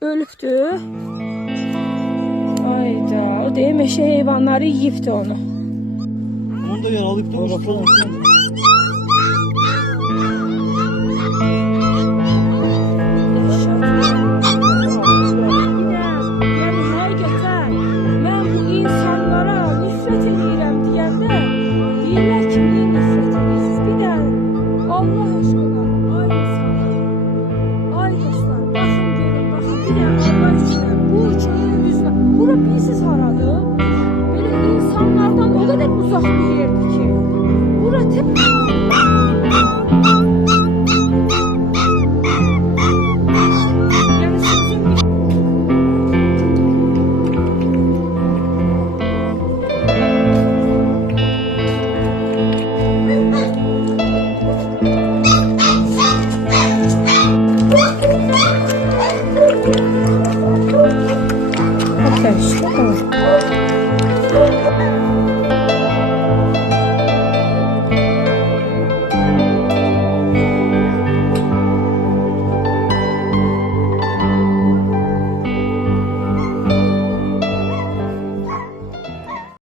ölübdü. Ayda, o deyil meşə heyvanları yiyibdi onu. Onu da yaralayıp da uzak bir yerdir ki. Bura